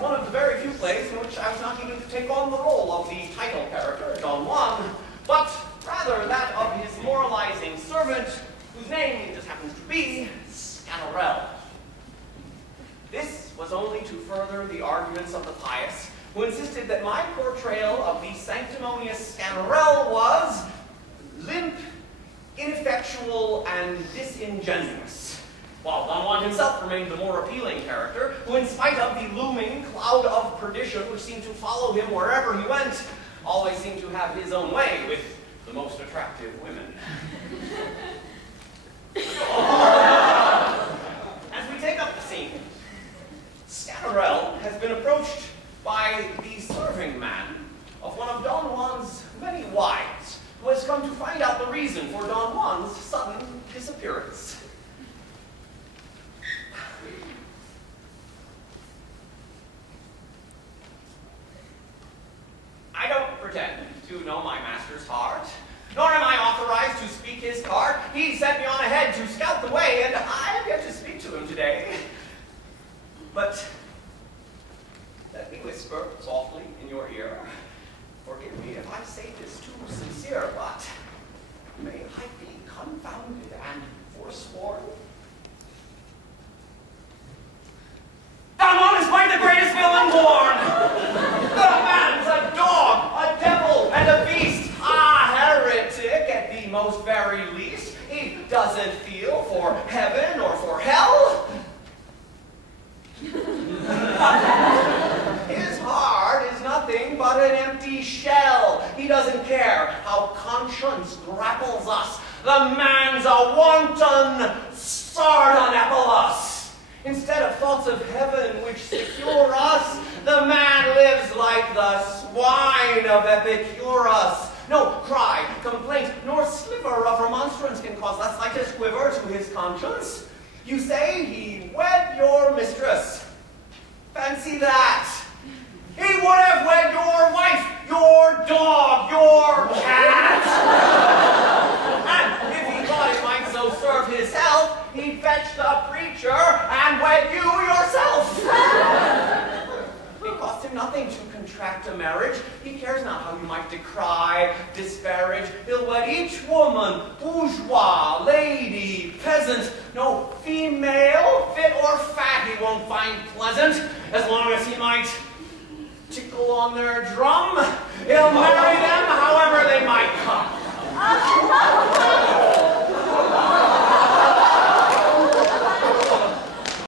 one of the very few plays in which I was not even to take on the role of the title character, Don Juan, but rather that of his moralizing servant, whose name it just happens to be Sganarelle. This was only to further the arguments of the pious, who insisted that my portrayal of the sanctimonious Sganarelle was limp, ineffectual, and disingenuous, while Don Juan himself remained the more appealing character, who, in spite of the looming cloud of perdition which seemed to follow him wherever he went, always seemed to have his own way with the most attractive women. As we take up the scene, Sganarelle has been approached by the serving man of one of Don Juan's many wives, who has come to find out the reason for Don Juan's sudden disappearance. I don't pretend to know my master's heart, nor am I authorized to speak his part. He sent me on ahead to scout the way, and I have yet to speak to him today. But let me whisper softly in your ear. Forgive me if I say this too sincere, but may I be confounded and forsworn? Don Juan is quite the greatest villain born! The man's a dog, a devil, and a beast, a heretic at the most very least. He doesn't feel for heaven or for hell. His heart is nothing but an empty shell. He doesn't care how conscience grapples us. The man's a wanton Sardanapalus. Instead of thoughts of heaven which secure us, the man lives like the swine of Epicurus. No cry, complaint, nor sliver of remonstrance can cause that slightest quiver to his conscience. You say he wed your mistress. Fancy that. He would have wed your wife, your dog, your cat. And if he thought it might so serve his health, he'd fetch the preacher and wed you yourself. It costs him nothing to contract a marriage. He cares not how you might decry, disparage. He'll wed each woman, bourgeois, lady, peasant. No female, fit or fat, he won't find pleasant, as long as he might tickle on their drum. He'll marry them however they might come.